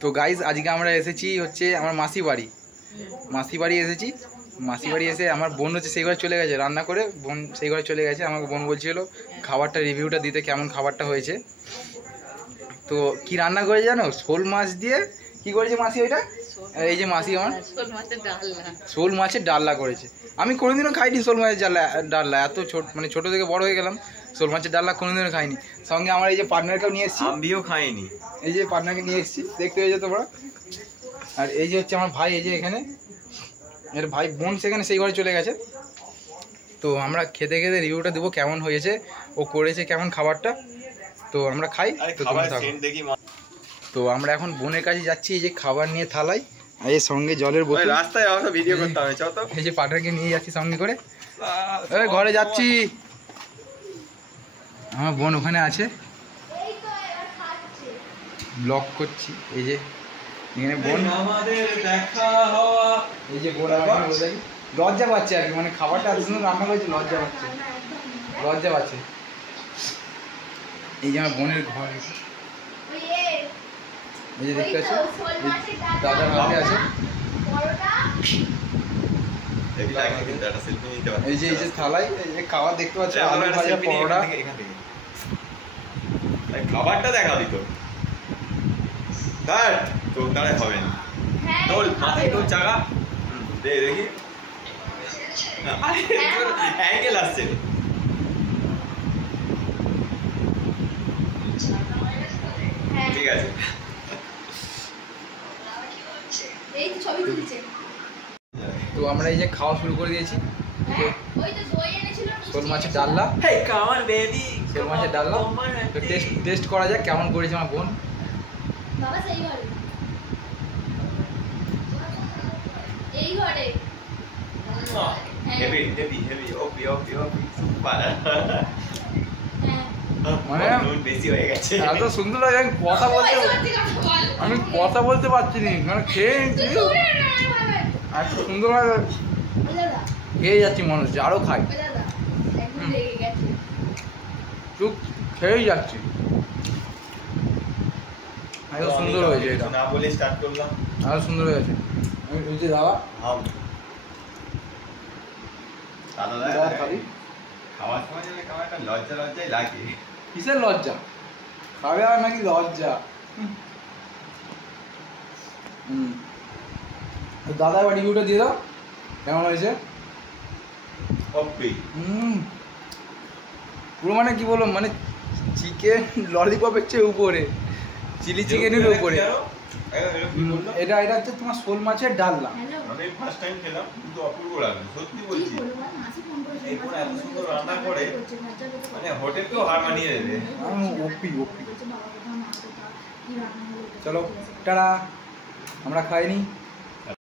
তো গাইজ আজকে আমরা এসেছি হচ্ছে আমার মাসি বাড়ি এসেছি। মাসি বাড়ি এসে আমার বোন হচ্ছে সেই ঘরে চলে গেছে, রান্না করে বোন সেই ঘরে চলে গেছে। আমাকে বোন বলছিল খাবারটা রিভিউটা দিতে, কেমন খাবারটা হয়েছে। তো কি রান্না করে জানো? শোল মাছ দিয়ে কি করেছে মাসি ওইটা? এই যে মাসি আমার শোল মাছের ডালনা করেছে। আমি কোনোদিনও খাইনি শোল মাছের ডালনা, এত মানে ছোটো থেকে বড় হয়ে গেলাম, শোল মাছের ডালনা কোনোদিনও খাইনি। সঙ্গে আমার এই যে পার্টনারকেও নিয়ে এসেছি, আমিও খাইনি। এই যে পার্টনারকে নিয়ে এসেছি, দেখতে পেয়েছো তোমরা। আর এই যে হচ্ছে আমার ভাই, এই যে এখানে এর ভাই বোন সেখানে সেই ঘরে চলে গেছে। তো আমরা খেতে খেতে রিভিউটা দেবো কেমন হয়েছে, ও করেছে কেমন খাবারটা। তো আমরা খাই। তো আমরা এখন বোনের কাছে যাচ্ছি, এই যে খাবার নিয়ে থালাই, আর এর সঙ্গে জলের বোতল। রাস্তায় ভিডিও করতে হবে, চল তো। এই যে পার্টনারকে নিয়ে যাচ্ছি সঙ্গে করে, ঘরে যাচ্ছি। আমার বোন ওখানে আছে, ব্লগ করছি। এই যে এখানে বোন, আমাদের দেখা হওয়া। এই যে বোন লজ্জা পাচ্ছে আর কি, মানে খাবারটা এত সুন্দর রান্না করেছে, লজ্জা পাচ্ছে। এই যে আমার বোনের ঘর, এই যে দেখতে পাচ্ছি দাদার হাতে আছে। এই যে থালাই, এই যে খাবার দেখতে পাচ্ছি, আলু ভাজা, পরোটা। খাবারটা দেখাবি তো, তোর দ্বারা হবে না। তোর মাথায় তোর চাকা দেখি, অ্যাঙ্গেল আসছে। ঠিক আছে, তো আমরা এই যে খাওয়া শুরু করে দিয়েছি। শোল মাছের ডালনা, শোল মাছের ডালনা। তো টেস্ট করা যাক কেমন করেছে আমার বোন। মানে এত সুন্দর লাগে, আমি কথা বলতে পারছি না, মানে খেয়ে এত সুন্দর লাগে, খেয়ে যাচ্ছি মনে হচ্ছে আরো খাই, চুপ খেয়েই যাচ্ছি। এত সুন্দর হয়েছে, এটা না বলে স্টার্ট করলাম, আরো সুন্দর হয়েছে। আমি বলছি দাদা খাবি? খাওয়ার সময় যেন কেমন একটা লজ্জাই লাগে। কিসের লজ্জা? খাবে আর নাকি লজ্জা? দাদা এবার রিভিউটা দিয়ে দাও, কেমন হয়েছে? পুরো মানে কি বলবো, মানে চিকেন ললিপপের চেয়ে উপরে, চিলি চিকেনের উপরে। এটা হচ্ছে তোমার শোল মাছের ডালনা। আমি ফার্স্ট টাইম খেলাম, কিন্তু অপূর্ব লাগলো, সত্যি বলছি। এই পুরো এত সুন্দর রান্না করে, মানে হোটেলকেও হার মানিয়ে দেবে। ওপি। চলো টাটা, আমরা খাইনি।